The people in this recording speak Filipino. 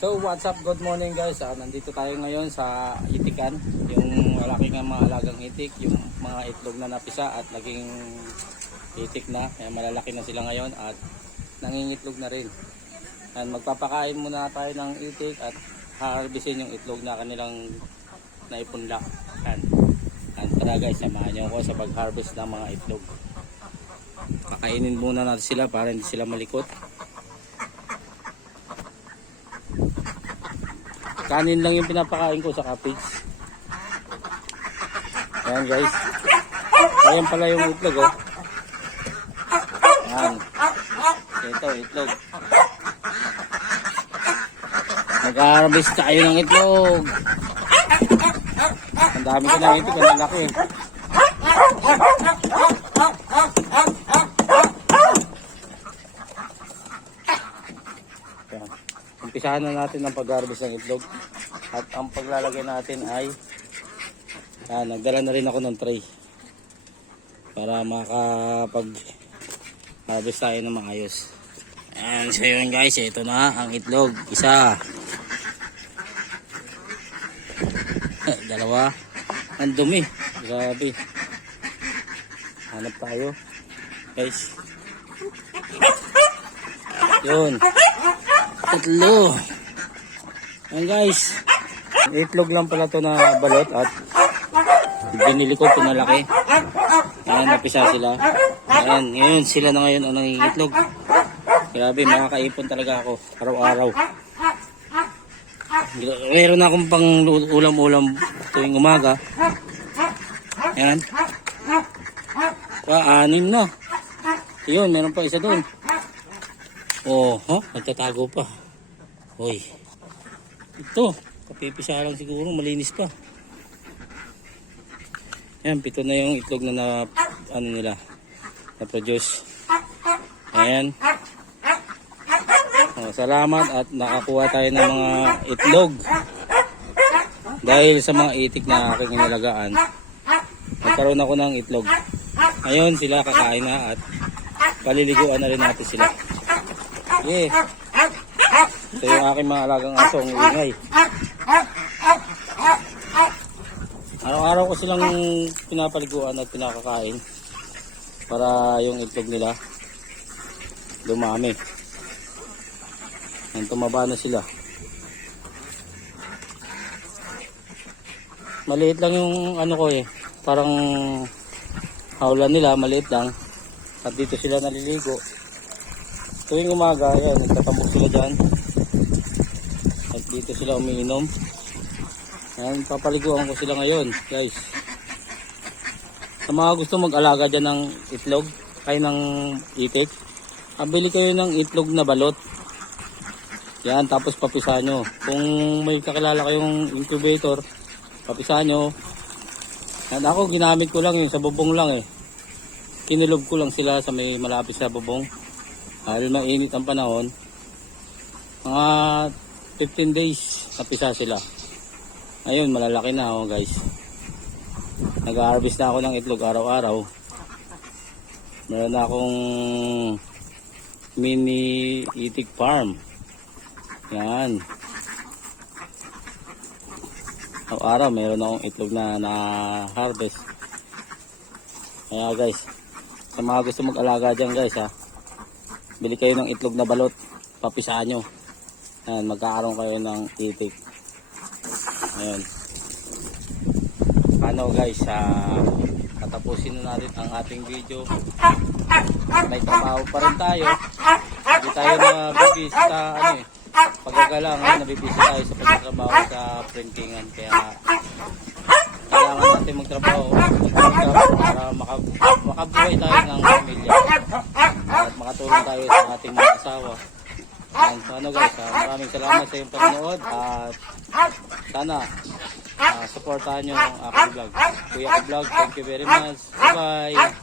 So what's up, good morning guys. Ah, nandito tayo ngayon sa itikan, yung malaki nga mga alagang itik, yung mga itlog na napisa at naging itik na, kaya malalaki na sila ngayon at nangingitlog na rin. And magpapakain muna tayo ng itik at harbisin yung itlog na kanilang naipunla. Yan. Yan, tara guys, samahan niyo ako sa pag-harvest ng mga itlog. Pakainin muna natin sila para hindi sila malikot. Kanin lang yung pinapakain ko sa cabbage. Ayan guys. Ayan pala yung itlog oh. Ayan. Ito itlog. Nag-harvest tayo ng itlog. Ang dami ko ng itlog. Ang laki. Ayan. Umpisahan na natin ang pag-harvest ng itlog. At ang paglalagay natin ay ah, nagdala na rin ako ng tray para makapag harvest tayo ng maayos. Ayan, so yun guys, ito na ang itlog. Isa. Dalawa. Ang dumi. Grabe. Hanap tayo. Guys. Yun. Tatlo. Ayan guys. Itlog lang pala to na balot at binili ko pinalaki. Ayan, napisa sila. Ayan, ngayon sila na ngayon ang nangingitlog. Grabe, makakaipon talaga ako araw-araw. Meron akong pang ulam-ulam tuwing umaga. Ayan. Pa, anim na. Yun, meron pa isa doon. Oh, huh? nagtatago pa. Hoy. Ito, kapipisa lang siguro, malinis pa. Yan, pito na yung itlog na na, ano nila, na produce. Ayan. Oh, salamat at nakakuha tayo ng mga itlog. Dahil sa mga itik na aking inalagaan, nagkaroon ako ng itlog. Ngayon sila kakain na at paliliguan na rin natin sila. Yeah. Ito yung aking mga alagang aso, ang ingay. Araw-araw ko silang pinapaliguan at pinakakain para yung itlog nila dumami. Yan, tumaba na sila. Maliit lang yung ano ko eh. Parang hawlan nila, maliit lang. At dito sila naliligo. Tuwing umaga, yan, nagtatambok sila dyan. At dito sila umiinom. Ayan, papaliguan ko sila ngayon, guys. Sa mga gusto mag-alaga dyan ng itlog, kayo ng itik, abili kayo ng itlog na balot. Yan, tapos papisahan nyo. Kung may kakilala kayong incubator, papisahan nyo. Yan, ako ginamit ko lang yun, sa bubong lang eh. Kinulog ko lang sila sa may malapit sa bubong. Dahil mainit ang panahon. Mga 15 days, napisa sila. Ayun, malalaki na oh guys. Nag-harvest na ako ng itlog araw-araw. Meron na akong mini itik farm. Yan. Araw-araw meron akong itlog na na-harvest. Kaya guys, sa mga gusto mag-alaga dyan guys ha, bili kayo ng itlog na balot, papisaan nyo. Yan, magkakaroon kayo ng itik. Ayun. Paano guys, ah, tatapusin na natin ang ating video. May trabaho pa rin tayo. Hindi tayo na bibis sa ano eh. Pagkagala nga, nabibisi tayo sa pagtatrabaho sa printingan. Kaya kailangan natin magtrabaho, para makab makabuhay tayo ng muna tayo sa ating mga asawa. And so ano guys, uh, maraming salamat sa iyong panonood at sana ah, uh, supportahan nyo ang aking vlog. Kuya Vlog, thank you very much. Bye-bye!